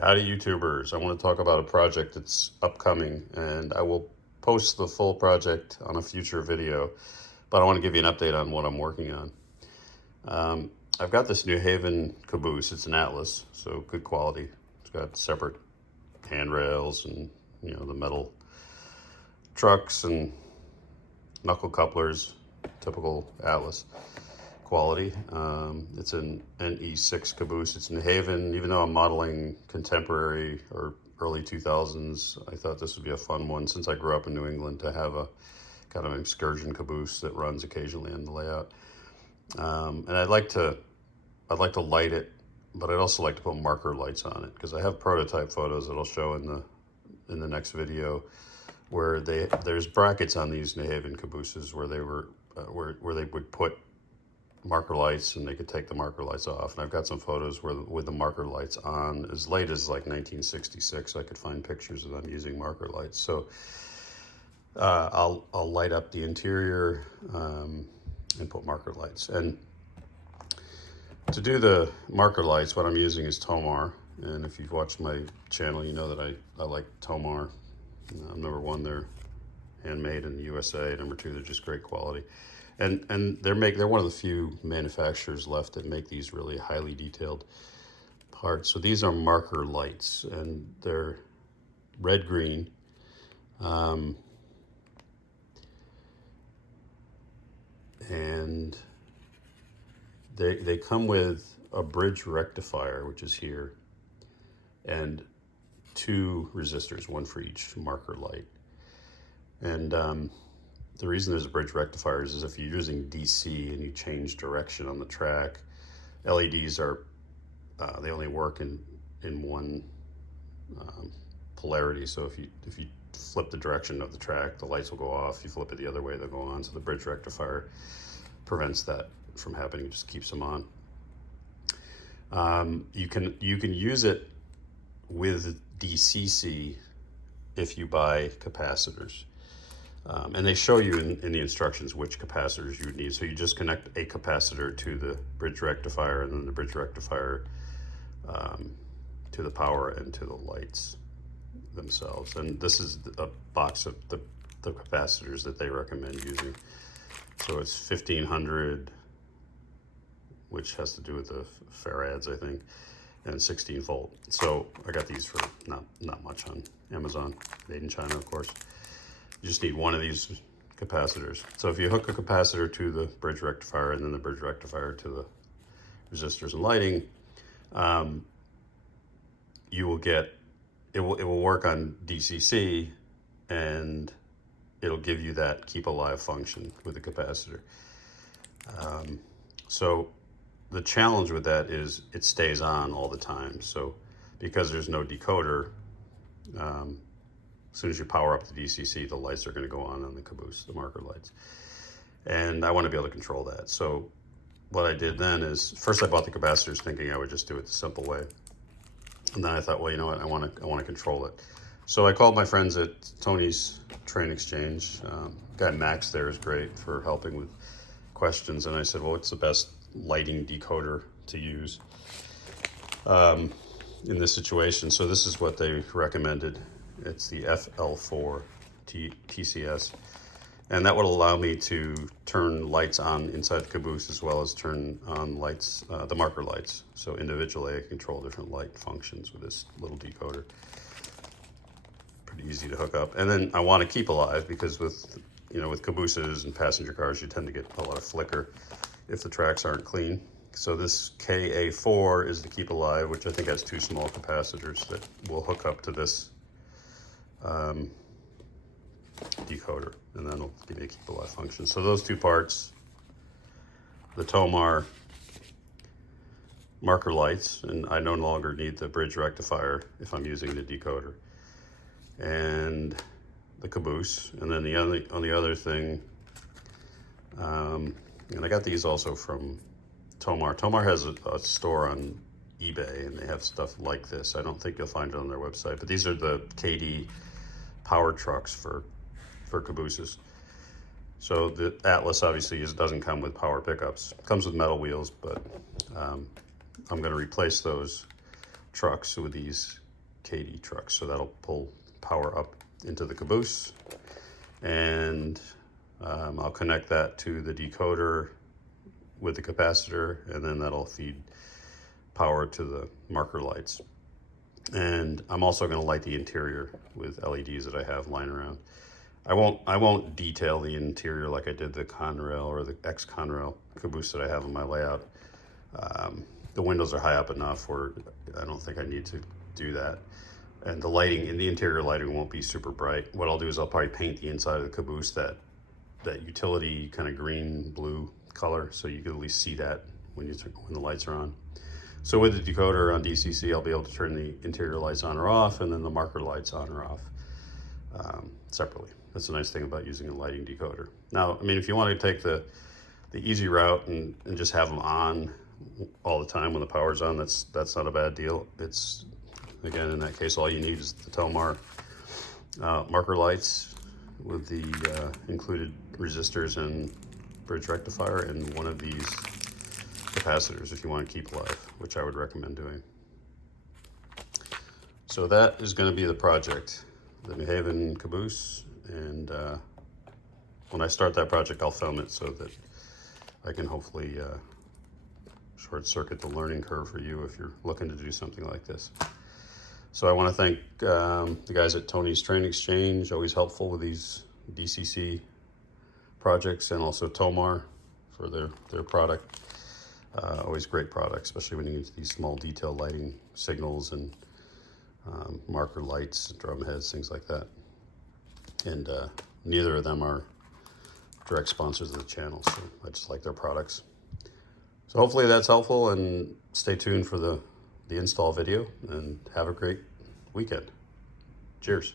Howdy YouTubers, I want to talk about a project that's upcoming and I will post the full project on a future video, but I want to give you an update on what I'm working on. I've got this New Haven caboose. It's an Atlas, so good quality. It's got separate handrails and the metal trucks and knuckle couplers, typical Atlas quality. It's an NE6 caboose. It's New Haven. Even though I'm modeling contemporary or early 2000s, I thought this would be a fun one since I grew up in New England to have a kind of an excursion caboose that runs occasionally in the layout. And I'd like to light it, but I'd also like to put marker lights on it because I have prototype photos that I'll show in the next video where there's brackets on these New Haven cabooses where they were where they would put marker lights and they could take the marker lights off. And I've got some photos with the marker lights on as late as like 1966. I could find pictures of them using marker lights. So I'll light up the interior and put marker lights. And to do the marker lights, what I'm using is Tomar. And if you've watched my channel, you know that I like Tomar. Number one, they're handmade in the USA. Number two, they're just great quality. And they're one of the few manufacturers left that make these really highly detailed parts. So these are marker lights, and they're red-green. And they come with a bridge rectifier, which is here, and two resistors, one for each marker light. And the reason there's a bridge rectifier is if you're using DC and you change direction on the track, LEDs are, they only work in one polarity. So if you flip the direction of the track, the lights will go off. You flip it the other way, they'll go on. So the bridge rectifier prevents that from happening. It just keeps them on. You can use it with DCC if you buy capacitors. And they show you in the instructions which capacitors you would need. So you just connect a capacitor to the bridge rectifier and then the bridge rectifier to the power and to the lights themselves. And this is a box of the capacitors that they recommend using. So it's 1500, which has to do with the farads, I think, and 16 volt. So I got these for not much on Amazon, made in China, of course. You just need one of these capacitors. So if you hook a capacitor to the bridge rectifier and then the bridge rectifier to the resistors and lighting, you will get, it will work on DCC, and it'll give you that keep alive function with the capacitor. So the challenge with that is it stays on all the time. So because there's no decoder, as soon as you power up the DCC, the lights are going to go on the caboose, the marker lights. And I want to be able to control that. So what I did then is, first I bought the capacitors thinking I would just do it the simple way. And then I thought, well, you know what, I want to control it. So I called my friends at Tony's Train Exchange. Guy Max there is great for helping with questions. And I said, well, what's the best lighting decoder to use in this situation? So this is what they recommended. It's the FL4 TCS, and that would allow me to turn lights on inside the caboose as well as turn on lights, the marker lights. So individually I control different light functions with this little decoder. Pretty easy to hook up. And then I want to keep alive because with cabooses and passenger cars, you tend to get a lot of flicker if the tracks aren't clean. So this KA4 is the keep alive, which I think has two small capacitors that will hook up to this decoder, and then it'll give me a keep alive function. So those two parts, the Tomar marker lights, and I no longer need the bridge rectifier if I'm using the decoder, and the caboose. And then the other thing, and I got these also from Tomar. Tomar has a store on eBay, and they have stuff like this. I don't think you'll find it on their website, but these are the KD power trucks for cabooses. So the Atlas obviously doesn't come with power pickups. It comes with metal wheels, but I'm going to replace those trucks with these kV trucks. So that'll pull power up into the caboose, and I'll connect that to the decoder with the capacitor, and then that'll feed power to the marker lights. And I'm also going to light the interior with LEDs that I have lying around. I won't detail the interior like I did the Conrail or the ex-Conrail caboose that I have in my layout. The windows are high up enough where I don't think I need to do that. And the lighting, in the interior lighting, won't be super bright. What I'll do is I'll probably paint the inside of the caboose that utility kind of green blue color, so you can at least see that when the lights are on. So with the decoder on DCC, I'll be able to turn the interior lights on or off, and then the marker lights on or off separately. That's the nice thing about using a lighting decoder. Now, I mean, if you want to take the easy route and just have them on all the time when the power's on, that's not a bad deal. It's, again, in that case, all you need is the Telmar marker lights with the included resistors and bridge rectifier, and one of these capacitors if you want to keep alive, which I would recommend doing. So that is going to be the project, the New Haven caboose, and when I start that project, I'll film it so that I can hopefully short circuit the learning curve for you if you're looking to do something like this. So I want to thank the guys at Tony's Train Exchange, always helpful with these DCC projects, and also Tomar for their product. Always great product, especially when you use these small detail lighting signals and marker lights, drum heads, things like that. And neither of them are direct sponsors of the channel, so I just like their products. So hopefully that's helpful, and stay tuned for the install video, and have a great weekend. Cheers.